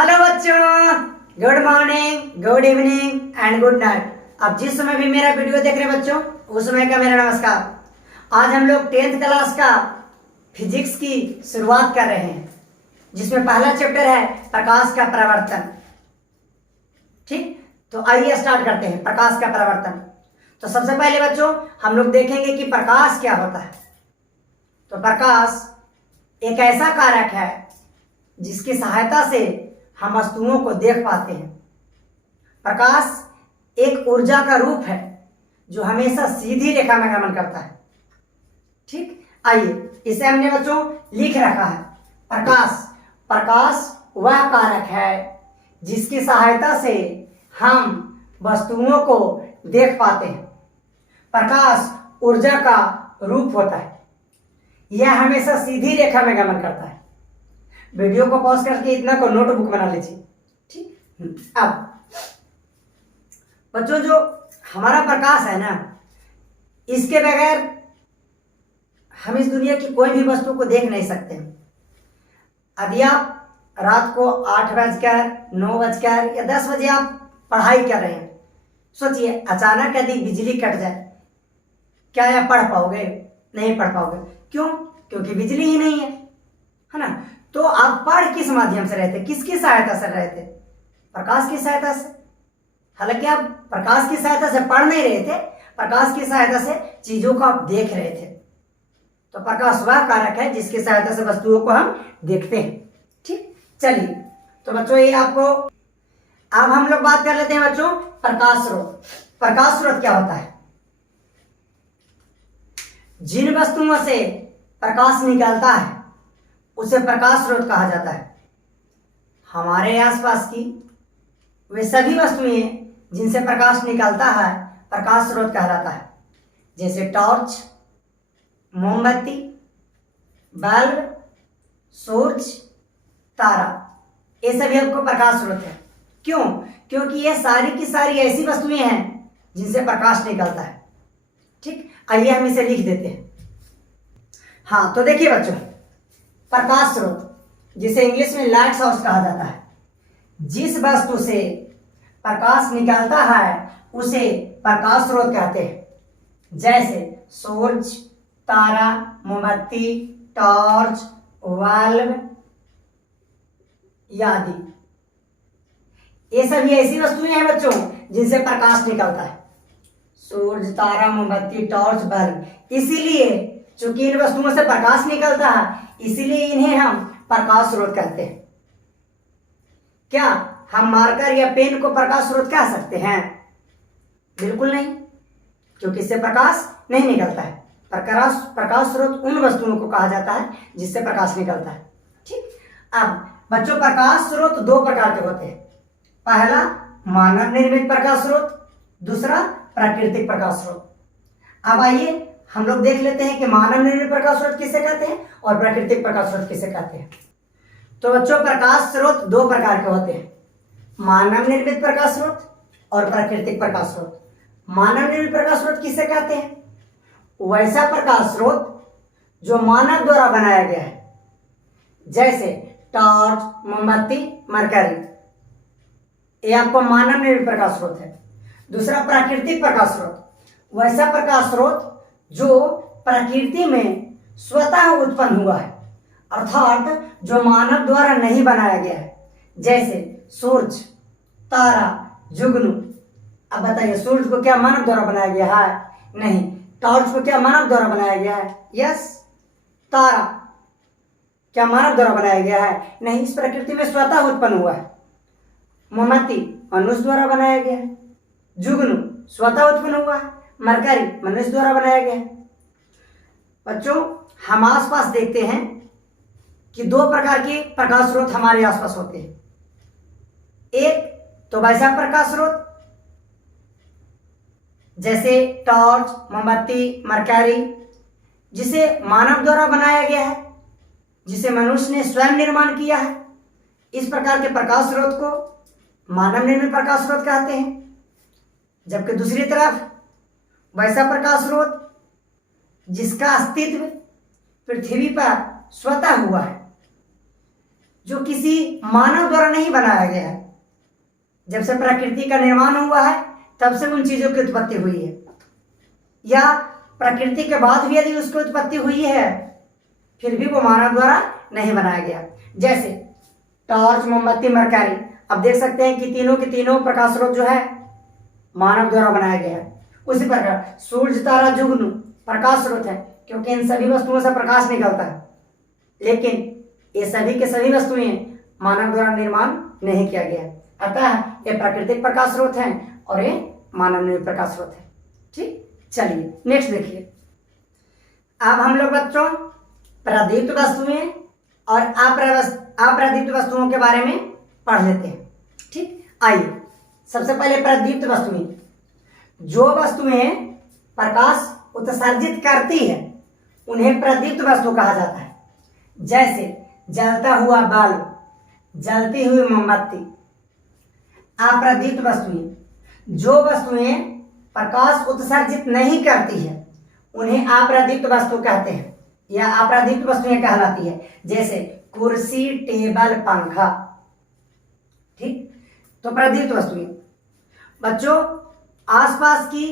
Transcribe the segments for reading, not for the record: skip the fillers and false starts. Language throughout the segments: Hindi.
हेलो बच्चों, good morning, good evening and good night. आप जिस समय भी मेरा वीडियो देख रहे हैं बच्चों, उस समय का मेरा नमस्कार। आज हम लोग 10th क्लास का फिजिक्स की शुरुआत कर रहे हैं, जिसमें पहला चैप्टर है प्रकाश का परावर्तन। ठीक, तो आइए स्टार्ट करते हैं प्रकाश का परावर्तन। तो सबसे पहले बच्चों हम लोग देखेंगे कि प्रकाश क्या होता है। तो प्रकाश एक ऐसा कारक है जिसकी सहायता से हम वस्तुओं को देख पाते हैं। प्रकाश एक ऊर्जा का रूप है जो हमेशा सीधी रेखा में गमन करता है। ठीक, आइए इसे हमने बच्चों लिख रखा है। प्रकाश वह कारक है जिसकी सहायता से हम वस्तुओं को देख पाते हैं। प्रकाश ऊर्जा का रूप होता है, यह हमेशा सीधी रेखा में गमन करता है। वीडियो को पॉज करके इतना को नोटबुक बना लीजिए। ठीक, अब बच्चों जो हमारा प्रकाश है ना, इसके बगैर हम इस दुनिया की कोई भी वस्तु को देख नहीं सकते। यदि आप रात को 8 बजकर 9 बजकर या 10 बजे आप पढ़ाई कर रहे हैं, सोचिए अचानक यदि बिजली कट जाए, क्या आप पढ़ पाओगे? नहीं पढ़ पाओगे। क्यों? क्योंकि बिजली ही नहीं है ना। तो आप पढ़ किस माध्यम से रहे थे, किसकी सहायता से रहे थे? प्रकाश की सहायता से। हालांकि आप प्रकाश की सहायता से पढ़ नहीं रहे थे, प्रकाश की सहायता से चीजों को आप देख रहे थे। तो प्रकाश वह कारक है जिसकी सहायता से वस्तुओं को हम देखते हैं। ठीक, चलिए तो बच्चों ये आपको अब हम लोग बात कर लेते हैं बच्चों प्रकाश स्रोत। प्रकाश स्रोत क्या होता है? जिन वस्तुओं से प्रकाश निकलता है उसे प्रकाश स्रोत कहा जाता है। हमारे आसपास की वे सभी वस्तुएं जिनसे प्रकाश निकलता है प्रकाश स्रोत कहलाता है। जैसे टॉर्च, मोमबत्ती, बल्ब, सूरज, तारा, ये सभी आपको प्रकाश स्रोत है। क्यों? क्योंकि ये सारी की सारी ऐसी वस्तुएं हैं जिनसे प्रकाश निकलता है। ठीक, आइए हम इसे लिख देते हैं। हाँ, तो देखिए बच्चों, प्रकाश स्रोत जिसे इंग्लिश में लाइट सोर्स कहा जाता है, जिस वस्तु से प्रकाश निकलता है उसे प्रकाश स्रोत कहते हैं। जैसे सूरज, तारा, मोमबत्ती, टॉर्च, बल्ब आदि, ये सभी ऐसी वस्तुएं हैं बच्चों जिनसे प्रकाश निकलता है। सूरज, तारा, मोमबत्ती, टॉर्च, बल्ब। इसीलिए चूंकि इन वस्तुओं से प्रकाश निकलता है, इसीलिए इन्हें हम प्रकाश स्रोत कहते हैं। क्या हम मार्कर या पेन को प्रकाश स्रोत कह सकते हैं? बिल्कुल नहीं, क्योंकि इससे प्रकाश नहीं निकलता है। प्रकाश स्रोत उन वस्तुओं को कहा जाता है जिससे प्रकाश निकलता है। ठीक, अब बच्चों प्रकाश स्रोत दो प्रकार के होते हैं। पहला मानव निर्मित प्रकाश स्रोत, दूसरा प्राकृतिक प्रकाश स्रोत। अब आइए हम लोग देख लेते हैं कि मानव निर्मित प्रकाश स्रोत किसे कहते हैं और प्राकृतिक प्रकाश स्रोत किसे कहते हैं। तो बच्चों प्रकाश स्रोत दो प्रकार के होते हैं, मानव निर्मित प्रकाश स्रोत और प्राकृतिक प्रकाश स्रोत। मानव निर्मित प्रकाश स्रोत किसे कहते हैं? वैसा प्रकाश स्रोत जो मानव द्वारा बनाया गया है, जैसे टॉर्च, मोमबत्ती, मरकरी, ये आपको मानव निर्मित प्रकाश स्रोत है। दूसरा प्राकृतिक प्रकाश स्रोत, वैसा प्रकाश स्रोत जो प्रकृति में स्वतः उत्पन्न हुआ है, अर्थात जो मानव द्वारा नहीं बनाया गया है। जैसे सूरज, तारा, जुगनू। अब बताइए, सूरज को क्या मानव द्वारा बनाया गया है? नहीं। टॉर्च को क्या मानव द्वारा बनाया गया है? यस। तारा क्या मानव द्वारा बनाया गया है? नहीं, इस प्रकृति में स्वतः उत्पन्न हुआ है। मोमबत्ती मनुष्य द्वारा बनाया गया है। जुगनू स्वतः उत्पन्न हुआ है। मरकरी मनुष्य द्वारा बनाया गया है। बच्चों हम आसपास देखते हैं कि दो प्रकार के प्रकाश स्रोत हमारे आसपास होते हैं। एक तो वैसा प्रकाश स्रोत जैसे टॉर्च, मोमबत्ती, मरकरी, जिसे मानव द्वारा बनाया गया है, जिसे मनुष्य ने स्वयं निर्माण किया है। इस प्रकार के प्रकाश स्रोत को मानव निर्मित प्रकाश स्रोत कहते हैं। जबकि दूसरी तरफ वैसा प्रकाश स्रोत जिसका अस्तित्व पृथ्वी पर स्वतः हुआ है, जो किसी मानव द्वारा नहीं बनाया गया है। जब से प्रकृति का निर्माण हुआ है तब से उन चीजों की उत्पत्ति हुई है, या प्रकृति के बाद भी यदि उसकी उत्पत्ति हुई है फिर भी वो मानव द्वारा नहीं बनाया गया। जैसे टॉर्च, मोमबत्ती, मरकरी, अब देख सकते हैं कि तीनों के तीनों प्रकाश स्रोत जो है मानव द्वारा बनाया गया है। उसी प्रकार सूर्य, तारा, जुगनू प्रकाश स्रोत है, क्योंकि इन सभी वस्तुओं से प्रकाश निकलता है, लेकिन ये सभी के सभी वस्तुएं मानव द्वारा निर्माण नहीं किया गया। अतः ये प्राकृतिक प्रकाश स्रोत है और ये मानव निर्मित प्रकाश स्रोत है। ठीक, चलिए नेक्स्ट देखिए। अब हम लोग बच्चों प्रदीप्त वस्तुएं और अप्रदीप्त वस्तुओं के बारे में पढ़ लेते हैं। ठीक, आइए सबसे पहले प्रदीप्त वस्तुएं, जो वस्तुएं प्रकाश उत्सर्जित करती है उन्हें प्रदीप्त वस्तु कहा जाता है। जैसे जलता हुआ बल्ब, जलती हुई मोमबत्ती। अप्रदीप्त वस्तुएं, जो वस्तुएं प्रकाश उत्सर्जित नहीं करती है उन्हें अप्रदीप्त वस्तु कहते हैं या अप्रदीप्त वस्तुएं कहलाती है। जैसे कुर्सी, टेबल, पंखा। ठीक, तो प्रदीप्त वस्तुएं बच्चों आसपास की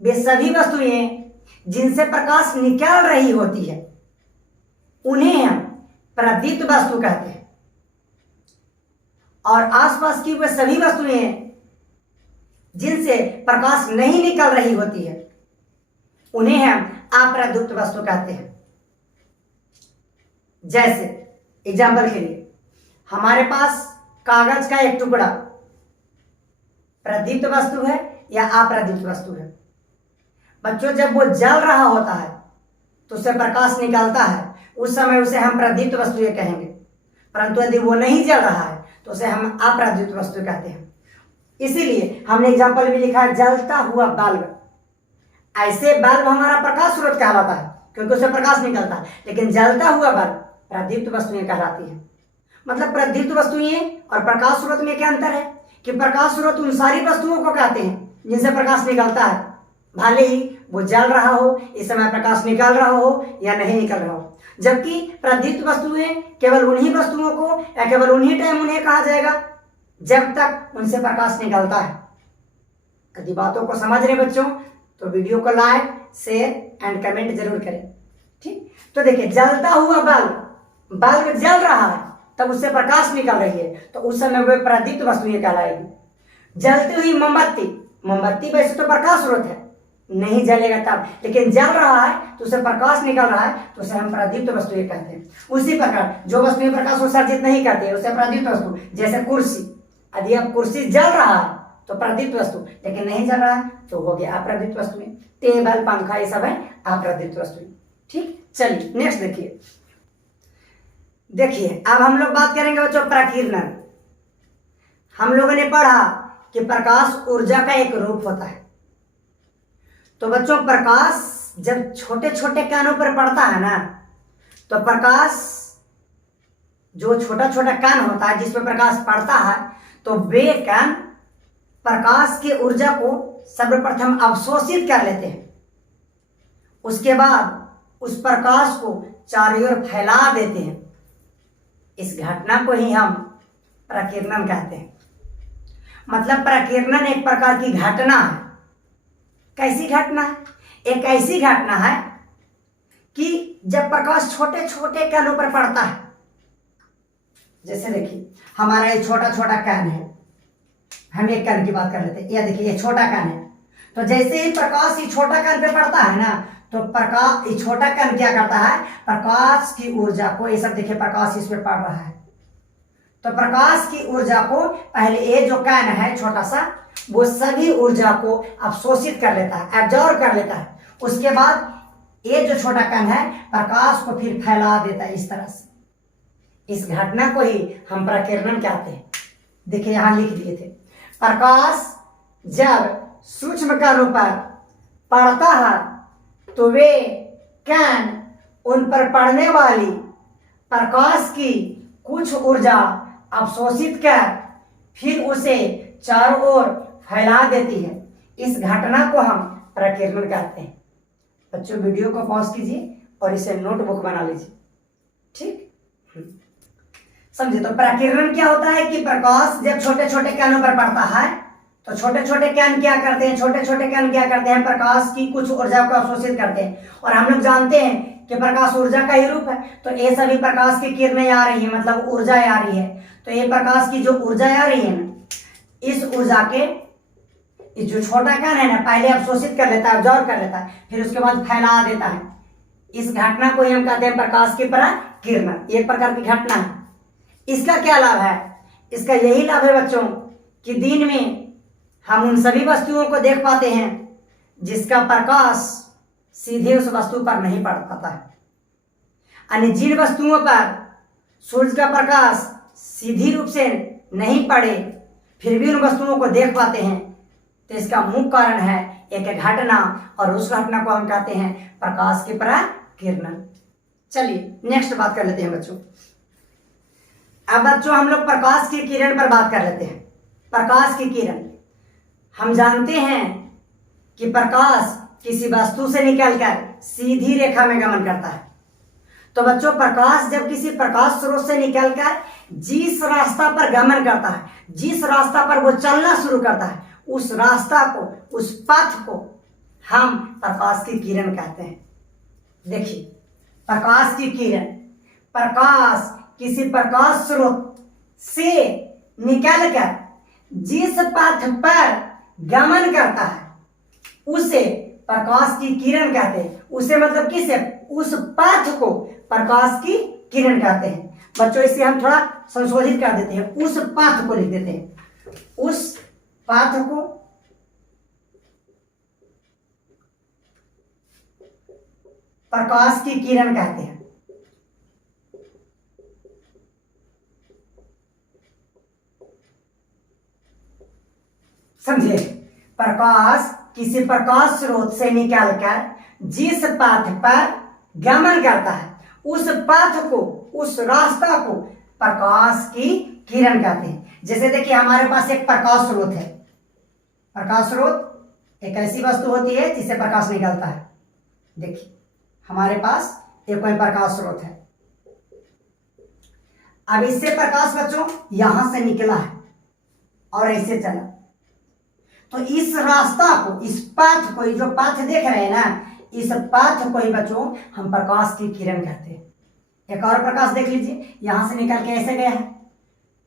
वे सभी वस्तुएं जिनसे प्रकाश निकल रही होती है उन्हें हम प्रदीप्त वस्तु कहते हैं, और आसपास की वे सभी वस्तुएं जिनसे प्रकाश नहीं निकल रही होती है उन्हें हम अप्रदीप्त वस्तु कहते हैं। जैसे एग्जाम्पल के लिए हमारे पास कागज का एक टुकड़ा प्रदीप्त वस्तु है या अप्रदीप्त वस्तु है। बच्चों जब वो जल रहा होता है तो उससे प्रकाश निकलता है, उस समय उसे हम प्रदीप्त वस्तु ये कहेंगे, परंतु यदि वो नहीं जल रहा है तो उसे हम अप्रदीप्त वस्तु कहते हैं। इसीलिए हमने एग्जाम्पल में लिखा है जलता हुआ बल्ब। ऐसे बल्ब हमारा प्रकाश स्रोत कहलाता है क्योंकि उससे प्रकाश निकलता है, लेकिन जलता हुआ बल्ब प्रदीप्त वस्तुएं कहलाती है। मतलब प्रदीप्त वस्तुएं और प्रकाश स्रोत में क्या अंतर है कि प्रकाश स्रोत उन सारी वस्तुओं को कहते हैं जिनसे प्रकाश निकलता है, भले ही वो जल रहा हो, इस समय प्रकाश निकल रहा हो या नहीं निकल रहा हो। जबकि प्रदीप्त वस्तुएं केवल उन्हीं वस्तुओं को या केवल उन्हीं टाइम उन्हें कहा जाएगा जब तक उनसे प्रकाश निकलता है। यदि बातों को समझ रहे बच्चों तो वीडियो को लाइक, शेयर एंड कमेंट जरूर करें। ठीक, तो देखिए जलता हुआ बल्ब जल रहा है तब उससे प्रकाश निकल रही है तो उस समय वह प्रदीप्त वस्तुएं कहलाएगी। जलती हुई मोमबत्ती वैसे तो प्रकाश स्रोत है, नहीं जलेगा तब, लेकिन जल रहा है तो उससे प्रकाश निकल रहा है तो उसे हम प्रदीप्त वस्तुएं कहते हैं। उसी प्रकार जो वस्तुएं प्रकाश उत्सर्जित नहीं करती है उसे प्रदीप्त वस्तु। जैसे कुर्सी, यदि अब कुर्सी जल रहा है तो प्रदीप्त वस्तु, लेकिन नहीं जल रहा है तो हो गया अप्रदीप्त वस्तुएं। टेबल, पंखा ये सब है अप्रदीप्त वस्तुएं। ठीक, चलिए नेक्स्ट देखिए अब हम लोग बात करेंगे बच्चों प्रकीर्णन। हम लोगों ने पढ़ा कि प्रकाश ऊर्जा का एक रूप होता है। तो बच्चों प्रकाश जब छोटे छोटे कणों पर पड़ता है ना, तो प्रकाश जो छोटा छोटा कण होता है जिसमें प्रकाश पड़ता है तो वे कण प्रकाश की ऊर्जा को सर्वप्रथम अवशोषित कर लेते हैं। उसके बाद उस प्रकाश को चारों ओर फैला देते हैं। इस घटना को ही हम प्रकीर्णन कहते हैं। मतलब प्रकीर्णन एक प्रकार की घटना है। कैसी घटना है? एक ऐसी घटना है कि जब प्रकाश छोटे छोटे कणों पर पड़ता है, जैसे देखिए हमारा ये छोटा छोटा कण है, हम एक कण की बात कर लेते हैं। ये देखिए ये छोटा कण है, तो जैसे ही प्रकाश ये छोटा कण पे पड़ता है ना, तो प्रकाश ये छोटा कण क्या करता है, प्रकाश की ऊर्जा को, ये सब देखिए प्रकाश इसमें पड़ रहा है, तो प्रकाश की ऊर्जा को पहले ये जो कण है छोटा सा, वो सभी ऊर्जा को अवशोषित कर लेता है, एब्जॉर्ब कर लेता है। उसके बाद ये जो छोटा कण है प्रकाश को फिर फैला देता है इस तरह से। इस घटना को ही हम प्रकीर्णन कहते हैं। देखिए यहां लिख दिए थे, प्रकाश जब सूक्ष्म कणों पर पड़ता है तो वे कण उन पर पड़ने वाली प्रकाश की कुछ ऊर्जा अवशोषित कर फिर उसे चारों ओर फैला देती है। इस घटना को हम प्रकीर्णन कहते हैं। बच्चों वीडियो को पॉज कीजिए और इसे नोटबुक बना लीजिए। ठीक, समझे। तो प्रकीर्णन क्या होता है कि प्रकाश जब छोटे छोटे कणों पर पड़ता है तो छोटे छोटे कण क्या करते हैं, छोटे छोटे कण क्या करते हैं, प्रकाश की कुछ ऊर्जा को अवशोषित करते हैं। और हम लोग जानते हैं कि प्रकाश ऊर्जा का ही रूप है। तो ये सभी प्रकाश की किरणें आ रही है, मतलब ऊर्जा आ रही है। तो ये प्रकाश की जो ऊर्जा आ रही है ना, इस ऊर्जा के इस जो छोटा कण है ना, पहले अवशोषित कर लेता है, ऑब्जॉर्व कर लेता है, फिर उसके बाद फैला देता है। इस घटना को ही हम कहते हैं प्रकाश की प्रकीर्णन। एक प्रकार की घटना है। इसका क्या लाभ है? इसका यही लाभ है बच्चों कि दिन में हम उन सभी वस्तुओं को देख पाते हैं जिसका प्रकाश सीधे उस वस्तु पर नहीं पड़ पाता है। यानी जिन वस्तुओं पर सूर्य का प्रकाश सीधी रूप से नहीं पड़े फिर भी उन वस्तुओं को देख पाते हैं, तो इसका मुख्य कारण है एक घटना, और उस घटना को हम कहते हैं प्रकाश की प्रकीर्णन। चलिए नेक्स्ट बात कर लेते हैं बच्चों। अब बच्चों हम लोग प्रकाश की किरण पर बात कर लेते हैं। प्रकाश की किरण, हम जानते हैं कि प्रकाश किसी वस्तु से निकलकर सीधी रेखा में गमन करता है। तो बच्चों प्रकाश जब किसी प्रकाश स्रोत से निकलकर जिस रास्ता पर गमन करता है, जिस रास्ता पर वो चलना शुरू करता है, उस रास्ता को, उस पथ को हम प्रकाश की किरण कहते हैं। देखिए प्रकाश की किरण, प्रकाश किसी प्रकाश स्रोत से निकलकर जिस पथ पर गमन करता है उसे प्रकाश की किरण कहते हैं। उसे मतलब किसे? उस पथ को प्रकाश की किरण कहते हैं। बच्चों इसे हम थोड़ा संशोधित कर देते हैं, उस पथ को लिख देते हैं। उस पथ को प्रकाश की किरण कहते हैं। समझे? प्रकाश किसी प्रकाश स्रोत से निकलकर जिस पथ पर गमन करता है उस पथ को, उस रास्ता को प्रकाश की किरण कहते हैं। जैसे देखिए हमारे पास एक प्रकाश स्रोत है। प्रकाश स्रोत एक ऐसी वस्तु होती है जिससे प्रकाश निकलता है। देखिए हमारे पास एक कोई प्रकाश स्रोत है। अब इससे प्रकाश बच्चों यहां से निकला है और ऐसे चला, तो इस रास्ता को, इस पथ को, जो पथ देख रहे हैं ना, इस पथ को ही बच्चों हम प्रकाश की किरण कहते हैं। एक और प्रकाश देख लीजिए, यहां से निकल के ऐसे गया है।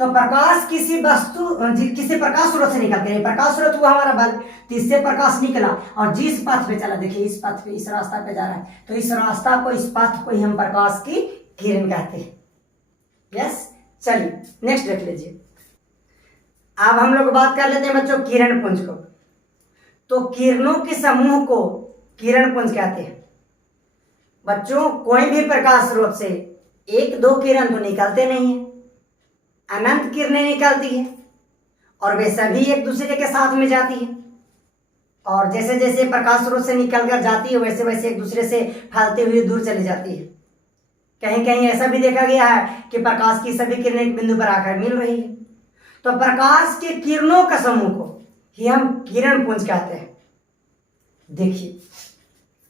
तो प्रकाश किसी वस्तु, किसी प्रकाश स्रोत से निकल के, प्रकाश स्रोत हुआ हमारा बल्ब, तो इससे प्रकाश निकला और जिस पथ पे चला, देखिए इस पथ पे, इस रास्ता पे जा रहा है, तो इस रास्ता को, इस पथ को ही हम प्रकाश की किरण कहते हैं। यस, चलिए नेक्स्ट देख लीजिए। अब हम लोग बात कर लेते हैं बच्चों किरण पुंज को। तो किरणों के समूह को किरण पुंज कहते हैं। बच्चों कोई भी प्रकाश स्रोत से एक दो किरण तो निकलते नहीं है, अनंत किरणें निकलती हैं और वे सभी एक दूसरे के साथ में जाती है। और जैसे जैसे प्रकाश स्रोत से निकलकर जाती है वैसे वैसे एक दूसरे से फैलते हुए दूर चली जाती है। कहीं कहीं ऐसा भी देखा गया है कि प्रकाश की सभी किरणें एक बिंदु पर आकर मिल रही है। तो प्रकाश के किरणों का समूह को ही हम किरण पुंज कहते हैं। देखिए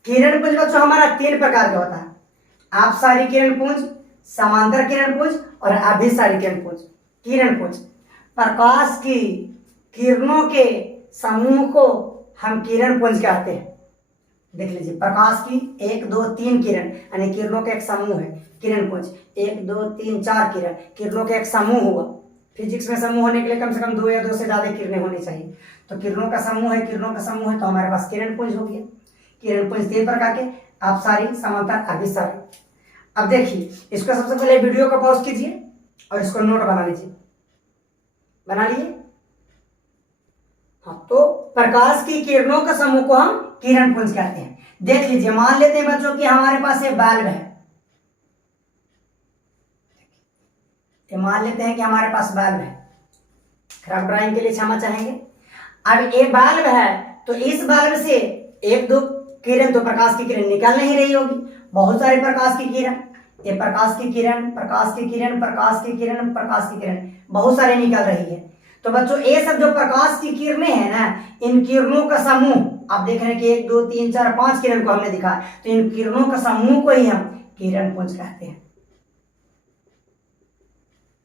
किरण पुंज बच्चों हमारा 3 प्रकार का होता है। आपसारी किरण पुंज, समांतर किरण पुंज और अभिसारी किरण पुंज। किरण पुंज प्रकाश की किरणों के समूह को हम किरण पुंज कहते हैं। देख लीजिए प्रकाश की 1 2 3 किरण, यानी किरणों का एक समूह है किरण पुंज। 1 2 3 4 किरण, किरणों का एक समूह हुआ। फिजिक्स में समूह होने के लिए कम से कम 2 या 2 से ज्यादा किरणें होनी चाहिए। तो किरणों का समूह है, किरणों का समूह है, तो हमारे पास किरण पुंज हो गया। किरण पुंज 3 प्रकार के, आपसारी, समांतर, अभिसारी। अब देखिए इसको सबसे पहले वीडियो को पॉज कीजिए और इसको नोट बना लीजिए। बना लिए? हाँ, तो प्रकाश की किरणों का समूह को हम किरण पुंज कहते हैं। देख लीजिए, मान लेते हैं बच्चों कि हमारे पास एक बल्ब है। मान लेते हैं कि हमारे पास बल्ब है, खराब ड्राइंग के लिए क्षमा चाहेंगे। अब ये बल्ब है, तो इस बल्ब से 1 2 किरण तो प्रकाश की किरण निकल नहीं रही होगी, बहुत सारे प्रकाश की किरण, ये प्रकाश की किरण, प्रकाश की किरण, प्रकाश की किरण, प्रकाश की किरण, बहुत सारे निकल रही है। तो बच्चों ये सब जो प्रकाश की किरणें हैं ना, इन किरणों का समूह आप देख रहे हैं कि 1 2 3 4 5 किरण को हमने दिखा, तो इन किरणों का समूह को ही हम किरण पुंज कहते हैं।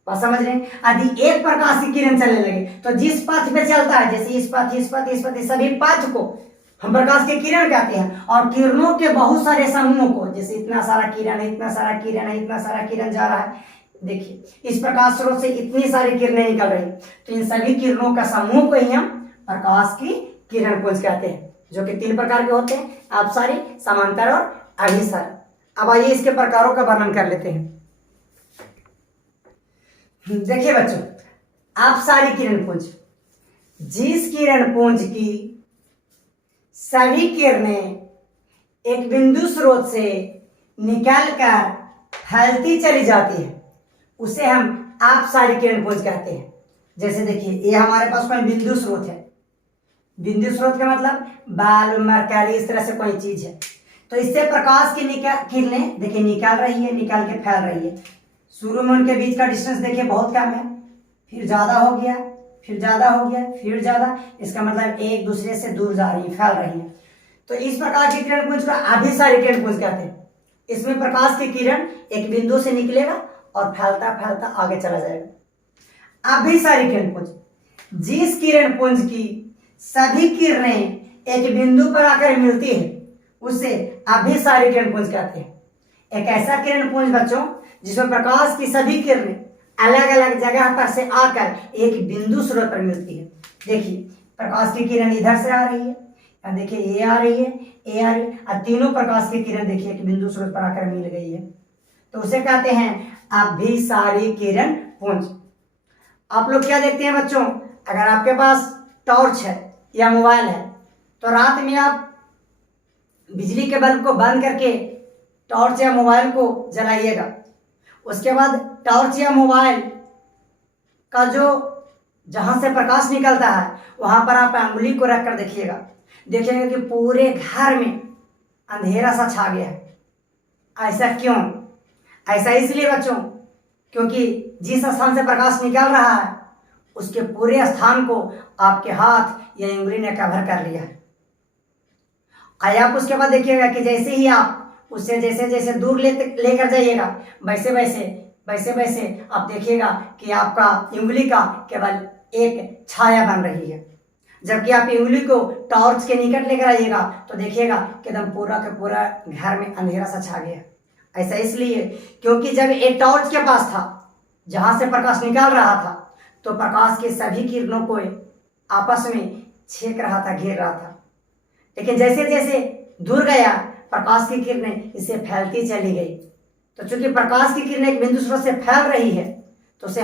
बात समझ रहे हैं? यदि एक प्रकाश की किरण चलने लगे तो जिस पथ पे चलता है, जैसे इस पथ, इस पथ, इस पथ, इस सभी पथ को हम प्रकाश की किरण कहते हैं। और किरणों के बहुत सारे समूहों को, जैसे इतना सारा किरण है, इतना सारा किरण है, इतना सारा किरण जा रहा है, देखिए इस प्रकाश स्रोत से इतनी सारी किरणें निकल रही, तो इन सभी किरणों का समूह को ही हम प्रकाश की किरण पुंज कहते हैं, जो कि 3 प्रकार के होते हैं, अपसारी, समांतर और अभिसारी। अब आइए इसके प्रकारों का वर्णन कर लेते हैं। देखिए बच्चों, अपसारी किरण पुंज, जिस किरण पुंज की सभी किरणें एक बिंदु स्रोत से निकलकर फैलती चली जाती है, उसे हम अपसारी किरण पुंज कहते हैं। जैसे देखिए, ये हमारे पास कोई बिंदु स्रोत है। बिंदु स्रोत का मतलब बल्ब, मरकरी, इस तरह से कोई चीज है, तो इससे प्रकाश की किरणें देखिए निकल रही है, निकल के फैल रही है। शुरू में उनके बीच का डिस्टेंस देखिए बहुत कम है, फिर ज्यादा हो गया, फिर ज्यादा हो गया, फिर ज्यादा, इसका मतलब एक दूसरे से दूर जा रही है, फैल रही है। तो इस प्रकार की किरण पुंज को अभिसारी किरण पुंज कहते हैं। इसमें प्रकाश की किरण एक बिंदु से निकलेगा और फैलता फैलता आगे चला जाएगा। अभिसारी किरण पुंज, जिस किरण पुंज की सभी किरणें एक बिंदु पर आकर मिलती है, उसे अभिसारी किरण पुंज कहते हैं। एक ऐसा किरण पुंज बच्चों जिसमें प्रकाश की सभी किरणें अलग अलग जगह पर से आकर एक बिंदु स्रोत पर मिलती है। देखिए, प्रकाश की किरण इधर से आ रही है, देखिए ये आ रही है, ये आ रही है, और तीनों प्रकाश की किरण देखिए एक बिंदु स्रोत पर आकर मिल गई है, तो उसे कहते हैं अभिसारी किरण पुंज। आप लोग क्या देखते हैं बच्चों, अगर आपके पास टॉर्च है या मोबाइल है, तो रात में आप बिजली के बल्ब को बंद करके टॉर्च या मोबाइल को जलाइएगा। उसके बाद टॉर्च या मोबाइल का जो जहां से प्रकाश निकलता है वहां पर आप अंगुली को रखकर देखिएगा, देखेंगे कि पूरे घर में अंधेरा सा छा गया है। ऐसा क्यों? ऐसा इसलिए बच्चों, क्योंकि जिस स्थान से प्रकाश निकल रहा है उसके पूरे स्थान को आपके हाथ या उंगली ने कवर कर लिया है। आइए आप उसके बाद देखिएगा कि जैसे ही आप उससे जैसे जैसे दूर लेकर जाइएगा, वैसे वैसे आप देखिएगा कि आपका उंगली का केवल एक छाया बन रही है। जबकि आप उंगली को टॉर्च के निकट लेकर आइएगा तो देखिएगा कि एकदम पूरा का पूरा घर में अंधेरा सा छा गया। ऐसा इसलिए क्योंकि जब एक टॉर्च के पास था जहां से प्रकाश निकल रहा था, तो प्रकाश के सभी किरणों को आपस में छेक रहा था, घेर रहा था। लेकिन जैसे जैसे दूर गया, प्रकाश की किरणें इसे फैलती चली गई। तो चूंकि प्रकाश की किरणें एक बिंदु स्रोत से फैल रही है, तो उसे